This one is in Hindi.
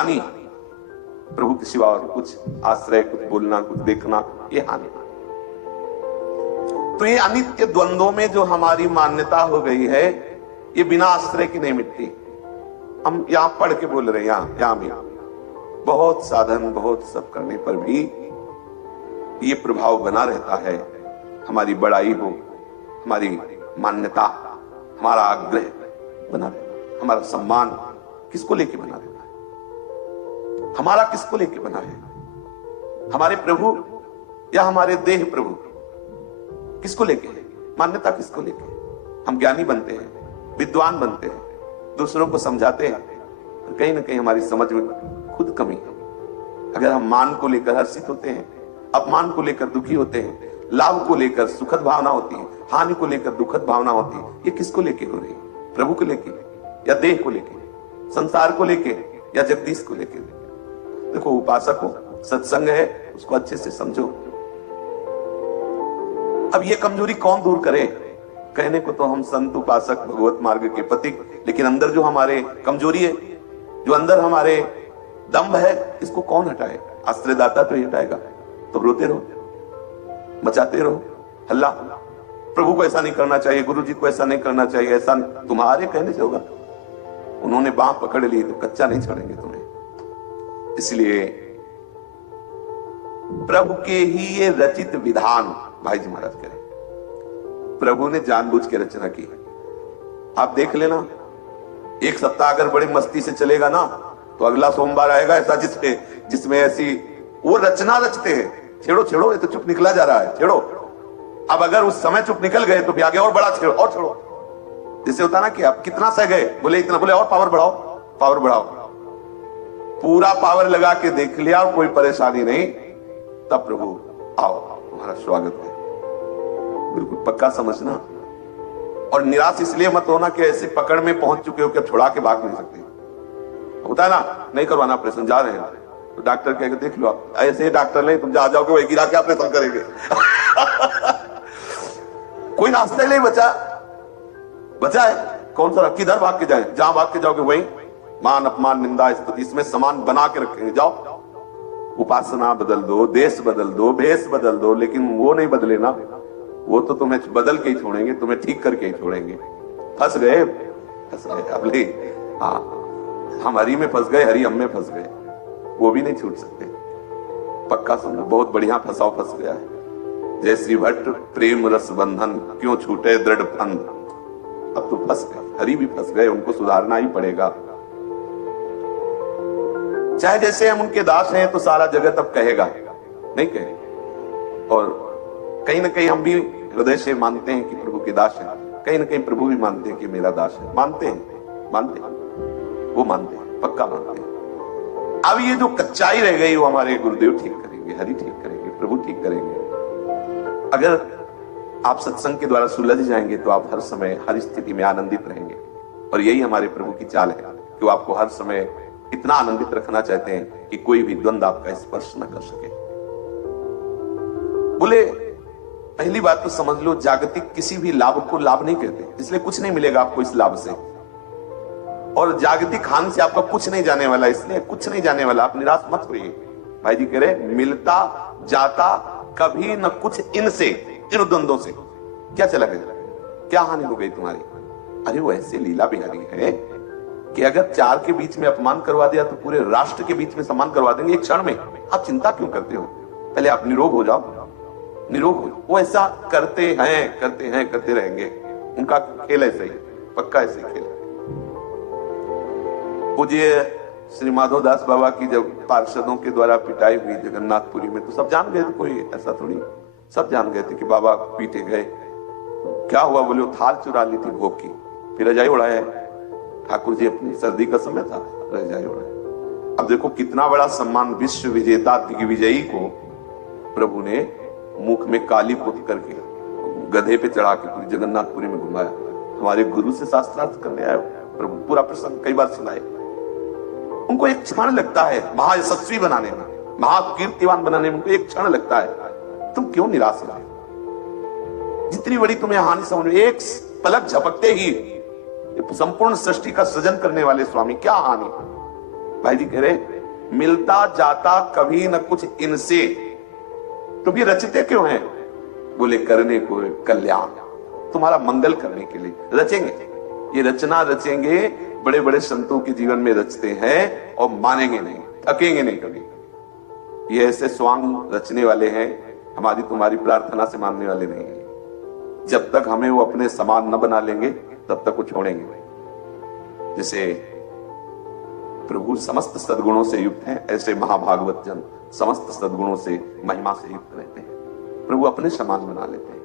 हानि, प्रभु के सिवा और कुछ आश्रय, कुछ बोलना, कुछ देखना, ये हानि। तो ये अनित्य द्वंद्वों में जो हमारी मान्यता हो गई है, ये बिना आश्रय की नहीं मिटती। हम यहां पढ़ के बोल रहे हैं, यहां भी बहुत साधन, बहुत सब करने पर भी ये प्रभाव बना रहता है। हमारी बड़ाई हो, हमारी मान्यता, हमारा आग्रह बना रहता है, हमारा सम्मान किसको लेके बना रहता है? हमारा किसको लेके बना है? हमारे प्रभु या हमारे देह प्रभु? किसको लेके है? मान्यता किसको लेके? हम ज्ञानी बनते हैं, विद्वान बनते हैं, दूसरों को समझाते हैं, और कहीं ना कहीं हमारी समझ में खुद कमी है। अगर हम मान को लेकर हर्षित होते हैं, अपमान को लेकर दुखी होते हैं, लाभ को लेकर सुखद भावना होती है, हानि को लेकर दुखद भावना होती है, ये किसको लेके हो रही है? प्रभु को लेके या देह को लेके, संसार को लेके या जगदीश को लेके? देखो उपासक हो, सत्संग है, उसको अच्छे से समझो। अब ये कमजोरी कौन दूर करे? कहने को तो हम संत, उपासक, भगवत मार्ग के प्रतीक, लेकिन अंदर जो हमारे कमजोरी है, जो अंदर हमारे दम्भ है, इसको कौन हटाए? आश्रयदाता तो ही हटाएगा। तो रोते रहो, बचाते रहो हल्ला। प्रभु को ऐसा नहीं करना चाहिए, गुरु जी को ऐसा नहीं करना चाहिए, ऐसा तुम्हारे कहने से होगा? उन्होंने बांह पकड़ ली तो कच्चा नहीं छोड़ेंगे तुम्हें। इसलिए प्रभु के ही ये रचित विधान भाई जी महाराज करें, प्रभु ने जानबूझ के रचना की। आप देख लेना, एक सप्ताह अगर बड़ी मस्ती से चलेगा ना, तो अगला सोमवार आएगा ऐसा जिसमें ऐसी वो रचना रचते हैं। छेड़ो छेड़ो, ये तो चुप निकला जा रहा है, छेड़ो। अब अगर उस समय चुप निकल गए तो भी आगे और बड़ा छेड़ो, और छेड़ो। जैसे होता ना कि आप कितना सह गए, बोले इतना, बोले और पावर बढ़ाओ, पावर बढ़ाओ। पूरा पावर लगा के देख लिया और कोई परेशानी नहीं, तब प्रभु आओ, तुम्हारा स्वागत है। बिल्कुल पक्का समझना। और निराश इसलिए मत होना कि ऐसे पकड़ में पहुंच चुके हो कि अब छुड़ा के भाग नहीं सकते। होता है ना, नहीं करवाना ऑपरेशन, जा रहे हैं तो डॉक्टर कहेगा देख लो आप, ऐसे डॉक्टर नहीं, तुम जा जाओगे वही गिरा के ऑपरेशन करेंगे। कोई रास्ता ही नहीं बचा है। कौन सा? किधर भाग के जाए? जहां भाग के जाओगे वहीं मान, अपमान, निंदा, स्तुति, इसमें समान बना के रखेंगे। जाओ, उपासना बदल दो, देश बदल दो, भेष बदल दो, लेकिन वो नहीं बदले ना। वो तो तुम्हें बदल के ही छोड़ेंगे, तुम्हें ठीक करके ही छोड़ेंगे। फंस गए। अब ले, हाँ, हम हरि में फंस गए, हरि हम में फंस गए, वो भी नहीं छूट सकते। पक्का सुनो, बहुत बढ़िया फंसाव फंस गया है। जय श्री भट्ट प्रेम रस बंधन, क्यों छूटे दृढ़ बंध। अब तो फंस गए, हरि भी फंस गए, उनको सुधारना ही पड़ेगा। चाहे जैसे हम उनके दास हैं तो सारा जगत अब कहेगा, नहीं कहे। और कहीं ना कहीं हम भी हृदय से मानते हैं कि प्रभु के दास हैं, कहीं ना कहीं प्रभु भी मानते हैं कि मेरा दास है। मानते हैं, वो मानते हैं, पक्का मानते हैं। अब ये जो कच्चाई रह गई वो हमारे गुरुदेव ठीक करेंगे, हरि ठीक करेंगे, प्रभु ठीक करेंगे। अगर आप सत्संग के द्वारा सुलझ जाएंगे तो आप हर समय, हर स्थिति में आनंदित रहेंगे। और यही हमारे प्रभु की चाल है कि वो आपको हर समय इतना आनंदित रखना चाहते हैं कि कोई भी द्वंद्व आपका स्पर्श न कर सके। बोले पहली बात तो समझ लो, जागतिक किसी भी लाभ को लाभ नहीं कहते, इसलिए कुछ नहीं मिलेगा आपको इस लाभ से। और जागतिक हानि से आपका कुछ नहीं जाने वाला, इसलिए कुछ नहीं जाने वाला, आप निराश मत होइए। भाई जी कह रहे मिलता जाता कभी न कुछ इनसे, इन द्वंद्वों से क्या चला गया, क्या हानि हो गई तुम्हारी? अरे वो ऐसे लीला बिहारी है कि अगर चार के बीच में अपमान करवा दिया तो पूरे राष्ट्र के बीच में सम्मान करवा देंगे एक क्षण में। आप चिंता क्यों करते हो? पहले आप निरोग हो जाओ, निरोग हो। वो ऐसा करते हैं, करते रहेंगे। उनका खेल ऐसे ही, पक्का ऐसे ही खेल। पूज्य श्री माधव दास बाबा की जब पार्षदों के द्वारा पिटाई हुई जगन्नाथपुरी में, तो सब जान गए थे, कोई ऐसा थोड़ी, सब जान गए थे कि बाबा पीटे गए। क्या हुआ? बोले वो थाल चुरा ली थी भोग की, फिर रजाई उड़ाया। ठाकुर जी अपनी सर्दी का समय था, रजाई उड़ाया। अब देखो कितना बड़ा सम्मान, विश्व विजेता दिग्विजयी को प्रभु ने मुख में काली पोत करके गधे पे चढ़ा के पूरी जगन्नाथपुरी में घुमाया। हमारे गुरु से शास्त्रार्थ करने आए प्रभु, पूरा प्रसंग कई बार सुनाए। उनको एक क्षण लगता है महायशस्वी बनाने में, महाकीर्तिवान बनाने में, उनको एक क्षण लगता है। तुम क्यों निराश हो? जितनी बड़ी तुम्हें हानि समझ में, एक पलक झपकते ही संपूर्ण सृष्टि का सृजन करने वाले स्वामी, क्या हानि? भाई जी कह रहे, मिलता जाता कभी न कुछ इनसे, तो भी रचते क्यों हैं? बोले करने को कल्याण, तुम्हारा मंगल करने के लिए रचेंगे। ये रचना रचेंगे, बड़े बड़े संतों के जीवन में रचते हैं और मानेंगे नहीं, थकेंगे नहीं कभी। ये ऐसे स्वांग रचने वाले हैं, हमारी तुम्हारी प्रार्थना से मानने वाले नहीं है। जब तक हमें वो अपने समान न बना लेंगे तब तक वो छोड़ेंगे नहीं। जैसे प्रभु समस्त सद्गुणों से युक्त हैं, ऐसे महाभागवत जन समस्त सद्गुणों से महिमा से युक्त रहते हैं। प्रभु अपने समान बना लेते हैं।